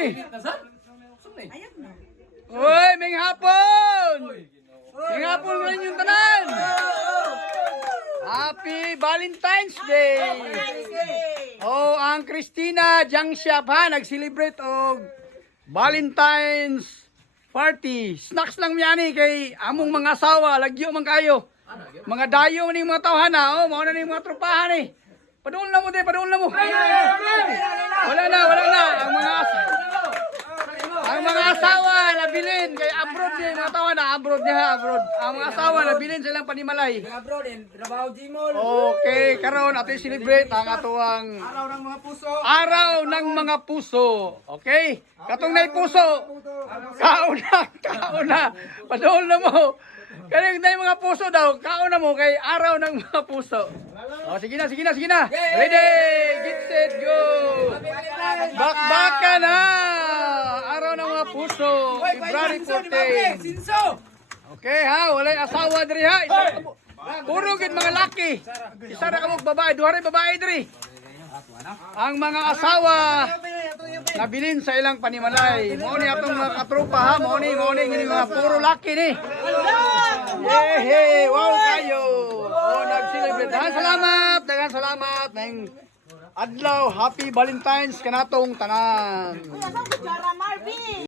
ni. Uy, may hapon! May hapon rin yung tanan! Happy Valentine's Day! Oh, ang Christina Jangshap ha, nag-celebrate og Valentine's Party. Snacks lang miyani kay among mga asawa, lagyo man kayo. Mga dayo ning mga tawhana, oh, mao na ning mga tropahan eh. Padul na mo din, padul na mo. Wala na. Ang mga asawa nabilin kay abroad din, mga tawhana, abroad. Ang mga asawa nabilin silang panimalay. Abroad and trabaho Gmall. Okay, karon ato celebrate ang atuang Araw ng mga puso. Araw ng mga puso. Okay? Katong nay puso. Kauna. Padol na mo. Kaya nay mga puso daw, kauna mo kay araw ng mga puso. Oh, sige na. Ready, get set, go. Bakbaka na. Araw ng mga puso. February 14. Sinso. Okay ha, walay asawa diri ha. Puro gid mga laki. Isa ra kamog babae, duha ra babae diri. Ang mga asawa nabilin sa ilang panimalay. Mao ni atong mga katropa ha, mao ni mga puro laki ni. Hey, wow kayo. Oh, nag-celebrate. Daghang salamat nang adlaw, happy Valentine's kanatong tanan.